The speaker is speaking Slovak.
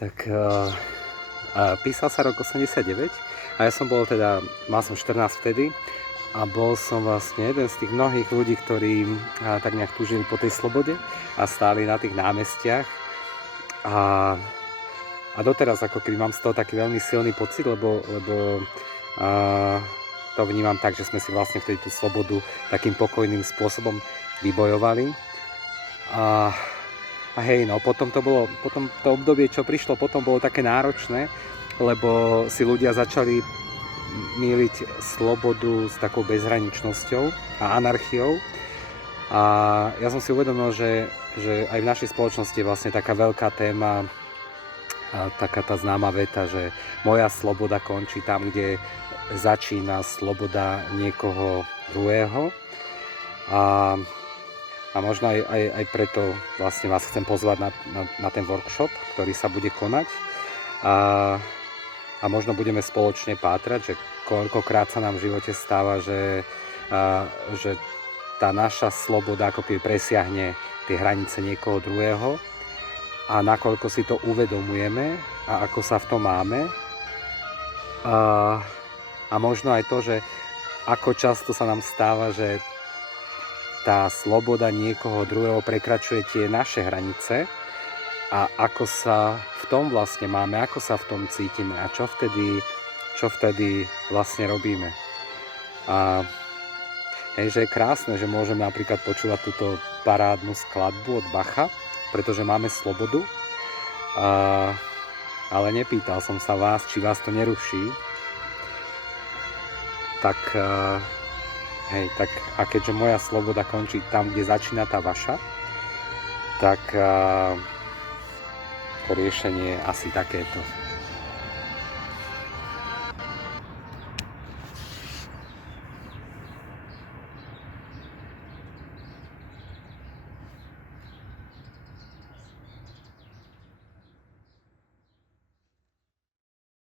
Tak písal sa rok 89 a ja som bol teda, mal som 14 vtedy a bol som vlastne jeden z tých mnohých ľudí, ktorí tak nejak túžili po tej slobode a stáli na tých námestiach a, a doteraz ako keby mám z toho taký veľmi silný pocit, lebo to vnímam tak, že sme si vlastne vtedy tú slobodu takým pokojným spôsobom vybojovali. A hej, no potom to obdobie, čo prišlo, potom bolo také náročné, lebo si ľudia začali míliť slobodu s takou bezhraničnosťou a anarchiou. A ja som si uvedomil, že aj v našej spoločnosti je vlastne taká veľká téma, taká tá známa veta, že moja sloboda končí tam, kde začína sloboda niekoho druhého. A možno aj preto vlastne vás chcem pozvať na ten workshop, ktorý sa bude konať. A možno budeme spoločne pátrať, že koľkokrát sa nám v živote stáva, že tá naša sloboda ako keby presiahne tie hranice niekoho druhého a nakoľko si to uvedomujeme a ako sa v tom máme. A možno aj to, že ako často sa nám stáva, že tá sloboda niekoho druhého prekračuje tie naše hranice a ako sa v tom vlastne máme, ako sa v tom cítime a čo vtedy vlastne robíme. A že je krásne, že môžeme napríklad počúvať túto parádnu skladbu od Bacha, pretože máme slobodu, ale nepýtal som sa vás, či vás to neruší. Tak a keďže moja sloboda končí tam, kde začína tá vaša, tak to riešenie je asi takéto.